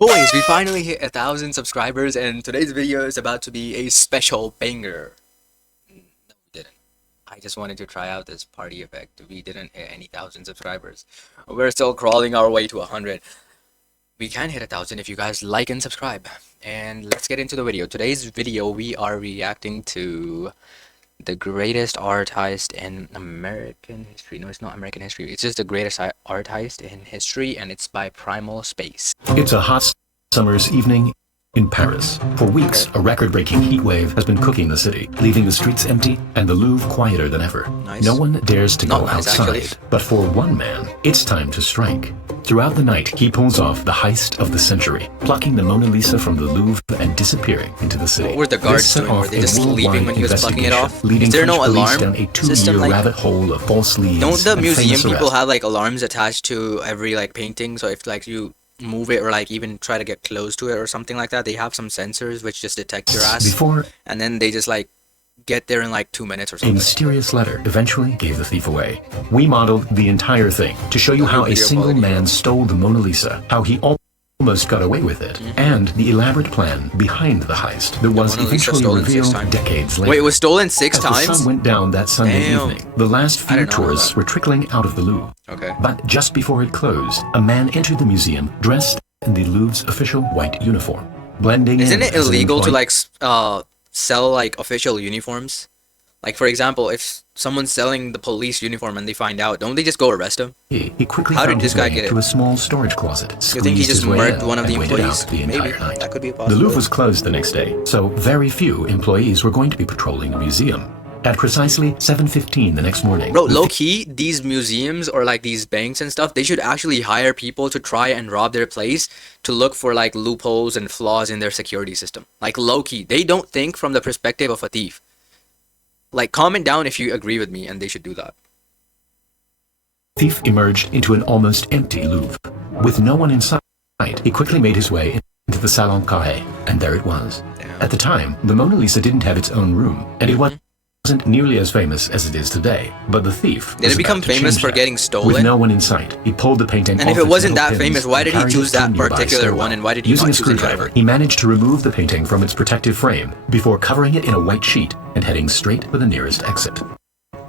Boys, we finally hit 1,000 subscribers, and today's video is about to be a special banger. No, we didn't. I just wanted to try out this party effect. We didn't hit any 1,000 subscribers. We're still crawling our way to 100. We can hit 1,000 if you guys like and subscribe. And let's get into the video. Today's video, we are reacting to the greatest art heist in American history. No, it's not American history. It's just the greatest art heist in history, and it's by Primal Space. It's a hot summer's evening in Paris. For weeks, a record-breaking heat wave has been cooking the city, leaving the streets empty and the Louvre quieter than ever. Nice. No one dares to Not go nice, outside, actually. but for one man, it's time to strike. Throughout the night, he pulls off the heist of the century, plucking the Mona Lisa from the Louvre and disappearing into the city. What were the guards This set doing? Were off they a just sleeping worldwide when he was plucking it off? investigation, leading Is there no French police alarm down a two-year system, like- rabbit hole of false leads. Don't the and museum famous people arrests. have like alarms attached to every like painting? So if like you move it or like even try to get close to it or something like that, they have some sensors which just detect your ass, Before and then they just like get there in like 2 minutes or a something. mysterious letter eventually gave the thief away. We modeled the entire thing to show you how a Video single quality. man stole the Mona Lisa, how he almost got away with it, and the elaborate plan behind the heist that was Mona Lisa eventually stolen 6 revealed times. decades later. Wait, it was stolen 6 As the times? sun went down that Sunday Damn. evening, the last I few didn't know tourists that. were trickling out of the Louvre. Okay. But just before it closed, a man entered the museum dressed in the Louvre's official white uniform, blending Isn't in it as an illegal to employee- like sell like official uniforms? Like for example, if someone's selling the police uniform and they find out, don't they just go arrest him? He quickly How did found this his guy way get it? to a small storage closet, You think he squeezed just his way murdered in, one of the and waited employees? out the Maybe. entire night. That could be a The possibility. Louvre was closed the next day, so very few employees were going to be patrolling the museum. At precisely 7:15 the next morning, Bro, the low key, these museums or like these banks and stuff, they should actually hire people to try and rob their place to look for like loopholes and flaws in their security system. Like low key, they don't think from the perspective of a thief. Like comment down if you agree with me, and they should do that. thief emerged into an almost empty Louvre. With no one in sight, he quickly made his way into the Salon Carré, and there it was. Damn. At the time, the Mona Lisa didn't have its own room, and it wasn't nearly as famous as it is today. But the thief Did was it become about to famous change for that. getting With stolen? no one in sight, he pulled the painting And off if it its wasn't metal that pins famous, why and did he carried choose it to a that nearby particular stairwell. one, and why did he Using not a choose any screwdriver, other? he managed to remove the painting from its protective frame before covering it in a white sheet and heading straight for the nearest exit.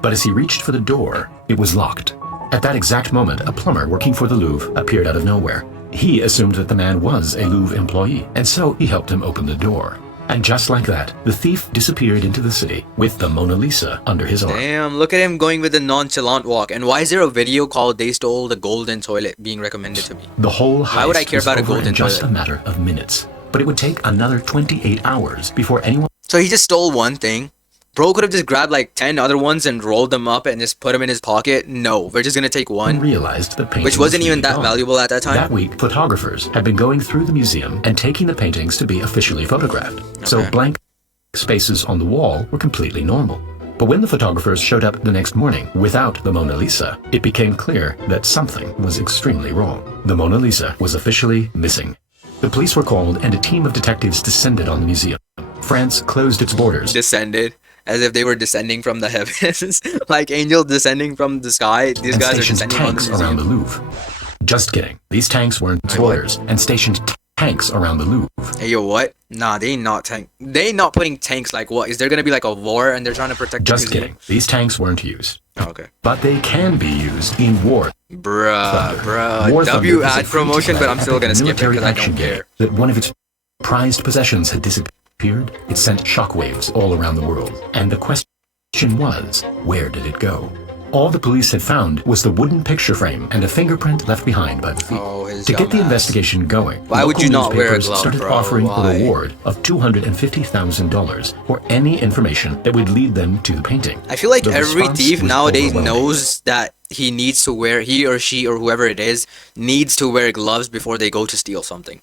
But as he reached for the door, it was locked. At that exact moment, a plumber working for the Louvre appeared out of nowhere. He assumed that the man was a Louvre employee, and so he helped him open the door. And just like that, the thief disappeared into the city with the Mona Lisa under his arm. Damn, look at him going with the nonchalant walk. And why is there a video called "They Stole the Golden Toilet" being recommended to me? The whole heist Why would I care was about a over golden in just toilet? a matter of minutes. But it would take another 28 hours before anyone So he just stole one thing. Bro could have just grabbed like 10 other ones and rolled them up and just put them in his pocket. No, we're just gonna take one, realized the painting which wasn't was even really that gone. valuable at that time. That week, photographers had been going through the museum and taking the paintings to be officially photographed. So Okay. blank spaces on the wall were completely normal. But when the photographers showed up the next morning without the Mona Lisa, it became clear that something was extremely wrong. The Mona Lisa was officially missing. The police were called and a team of detectives descended on the museum. France closed its borders. Descended, as if they were descending from the heavens, like angels descending from the sky. These and guys are stationed descending on the tanks around the museum. Louvre. Just kidding. These tanks weren't spoilers and stationed tanks around the Louvre. Hey, yo, what? Nah, they ain't not tank. They ain't not putting tanks. Like what? Is there gonna be like a war and they're trying to protect Just the museum? kidding. These tanks weren't used. Oh, okay. But they can be used in war. Bruh. War Thunder W is a ad promotion, but I'm still gonna skip it military because I action don't game care. that one of its prized possessions had disappeared. It sent shockwaves all around the world. And the question was, where did it go? All the police had found was the wooden picture frame and a fingerprint left behind by the thief. Oh, his To get the dumbass. investigation going, Why would local you not wear a newspapers glove, started bro? offering Why? a reward of $250,000 for any information that would lead them to the painting. I feel like The every response thief was nowadays overwhelming. knows that he or she or whoever it is needs to wear gloves before they go to steal something.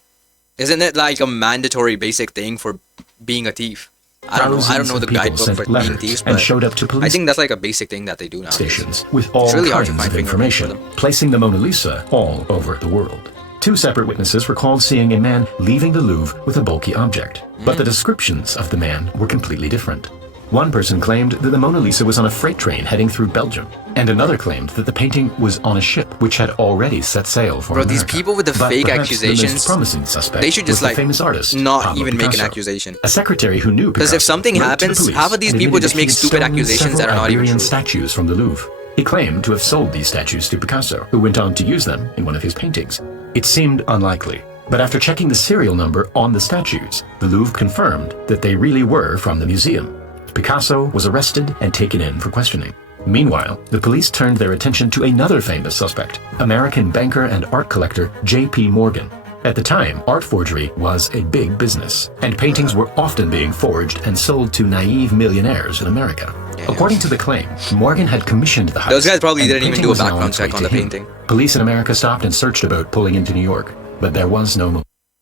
Isn't it like a mandatory basic thing for being a thief? I don't know Thousands the of people guidebook sent for being letters thieves, and but showed up to I police think that's like a basic thing that they do nowadays. stations with all really hard to kinds find of fingerprints for information, them. placing the Mona Lisa all over the world. Two separate witnesses recalled seeing a man leaving the Louvre with a bulky object, but the descriptions of the man were completely different. One person claimed that the Mona Lisa was on a freight train heading through Belgium, and another claimed that the painting was on a ship which had already set sail for Bro, America. these people with the But fake perhaps the accusations, most promising suspect they should just was the like famous artist, not Pablo even make an Picasso. accusation. A secretary who knew Because Picasso if something wrote to the happens, police half of these and people admitted just that he make had stupid stolen accusations that are several not even Iberian true. statues from the Louvre. He claimed to have sold these statues to Picasso, who went on to use them in one of his paintings. It seemed unlikely, but after checking the serial number on the statues, the Louvre confirmed that they really were from the museum. Picasso was arrested and taken in for questioning. Meanwhile, the police turned their attention to another famous suspect, American banker and art collector J.P. Morgan. At the time, art forgery was a big business, and paintings were often being forged and sold to naive millionaires in America. According to the claim, Morgan had commissioned the heist. Those guys probably and the didn't even painting do a was now background its way check on to the him. painting. Police in America stopped and searched a boat pulling into New York, but there was no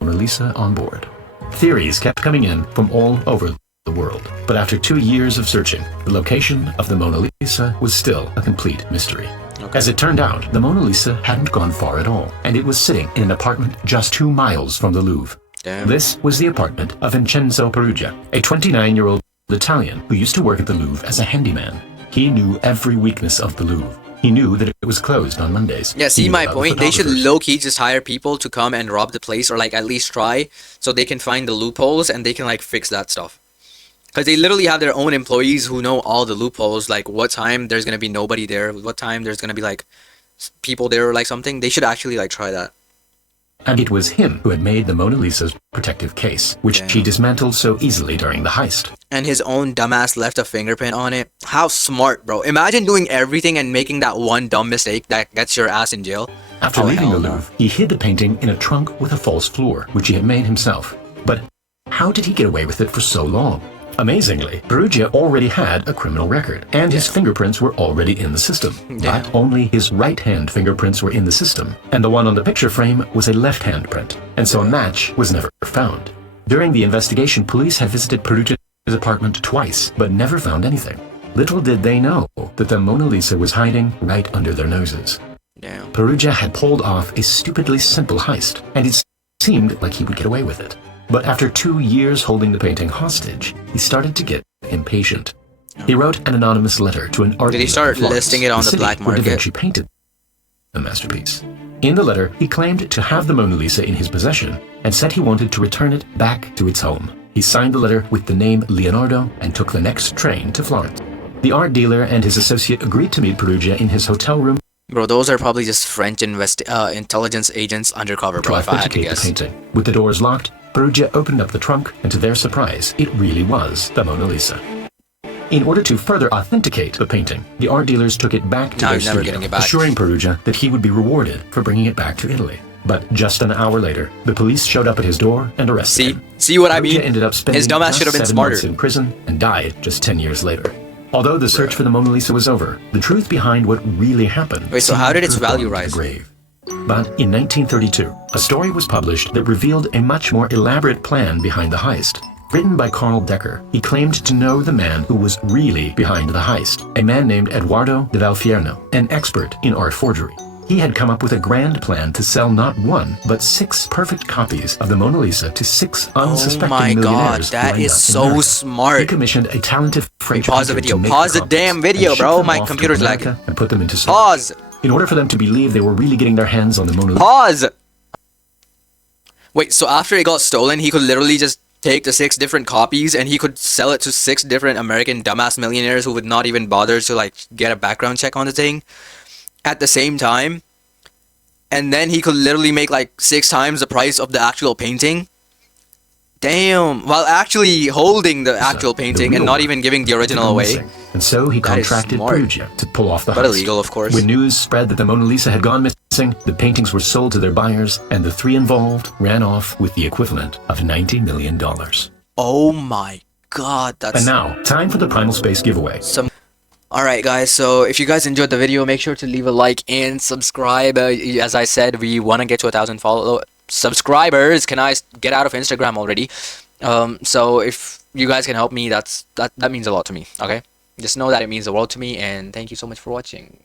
Mona Lisa on board. Theories kept coming in from all over the world, but after 2 years of searching, the location of the Mona Lisa was still a complete mystery. As it turned out, the Mona Lisa hadn't gone far at all, and it was sitting in an apartment just 2 miles from the Louvre. Damn. This was the apartment of Vincenzo Perugia, a 29-year-old Italian who used to work at the Louvre as a handyman. He knew every weakness of the Louvre. He knew that it was closed on Mondays. Yeah, He see knew my about the point? They should photographers. low-key just hire people to come and rob the place, or like at least try, so they can find the loopholes and they can like fix that stuff. Because they literally have their own employees who know all the loopholes, like what time there's gonna be nobody there, what time there's gonna be like people there or like something. They should actually like try that. And it was him who had made the Mona Lisa's protective case, which Damn. she dismantled so easily during the heist. And his own dumbass left a fingerprint on it. How smart, bro. Imagine doing everything and making that one dumb mistake that gets your ass in jail. After Oh, leaving the hell no. Louvre, he hid the painting in a trunk with a false floor, which he had made himself. But how did he get away with it for so long? Amazingly, Perugia already had a criminal record, and his fingerprints were already in the system. Damn. But only his right-hand fingerprints were in the system, and the one on the picture frame was a left-hand print, and so a match was never found. During the investigation, police had visited Perugia's apartment twice, but never found anything. Little did they know that the Mona Lisa was hiding right under their noses. Damn. Perugia had pulled off a stupidly simple heist, and it seemed like he would get away with it. But after 2 years holding the painting hostage, he started to get impatient. He wrote an anonymous letter to an art Did he dealer start in Florence, listing it on the city black where Da market? Vinci painted the masterpiece. In the letter, he claimed to have the Mona Lisa in his possession and said he wanted to return it back to its home. He signed the letter with the name Leonardo and took the next train to Florence. The art dealer and his associate agreed to meet Perugia in his hotel room Bro, those are probably just French intelligence agents undercover, to bro, if I had to authenticate the guess. painting. With the doors locked, Perugia opened up the trunk, and to their surprise, it really was the Mona Lisa. In order to further authenticate the painting, the art dealers took it back to Now their he's never studio, getting it back. assuring Perugia that he would be rewarded for bringing it back to Italy. But just an hour later, the police showed up at his door and arrested See? him. See what I Perugia mean? ended up spending His dumbass just should have been 7 smarter. months in prison and died just 10 years later. Although the search for the Mona Lisa was over, the truth behind what really happened Wait, so how seemed did its to have value gone to rise? the grave. But in 1932, a story was published that revealed a much more elaborate plan behind the heist. Written by Carl Decker, he claimed to know the man who was really behind the heist, a man named Eduardo de Valfierno, an expert in art forgery. He had come up with a grand plan to sell not 1, but 6 perfect copies of the Mona Lisa to 6 unsuspecting Oh my god, millionaires that lined is up in so America. He smart. commissioned a talented French Pause the painter video. to make Pause the copies damn and video, ship bro. them My off to computer's America lagging. and put them into sale. Pause. In order for them to believe they were really getting their hands on the Mona Lisa, Pause. Wait, so after it got stolen, he could literally just take the 6 different copies and he could sell it to 6 different American dumbass millionaires who would not even bother to like get a background check on the thing at the same time. And then he could literally make like 6 times the price of the actual painting. Damn. While actually holding the actual painting and real not one even giving the had original gone away. missing. And so he That is contracted smart. Perugia to pull off the But heist. illegal, of course. When news spread that the Mona Lisa had gone missing, the paintings were sold to their buyers, and the 3 involved ran off with the equivalent of $90 million. Oh my god, that's And now, time for the Primal Space giveaway. some. Alright guys, so if you guys enjoyed the video, make sure to leave a like and subscribe. As I said, we want to get to 1,000 subscribers. Can I get out of Instagram already? So if you guys can help me, that means a lot to me, okay? Just know that it means the world to me, and thank you so much for watching.